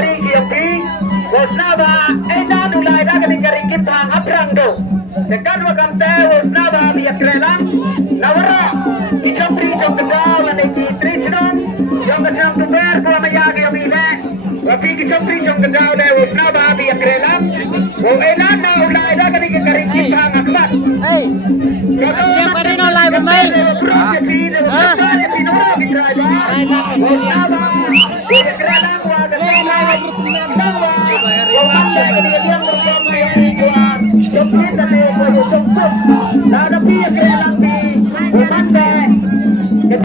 hari kiyopi Wasnaba edan ulai dah kini kerikit hang abrang do dekat wakam teh wasnaba biak relang nawara kichopri chop kedau lane ki trichnon yang kacang tuber ko maya kiyopi le wapi kichopri chop kedau le wasnaba biak relang wo edan na ulai dah kini kerikit hang akbat Siap ka rin, live ba, May?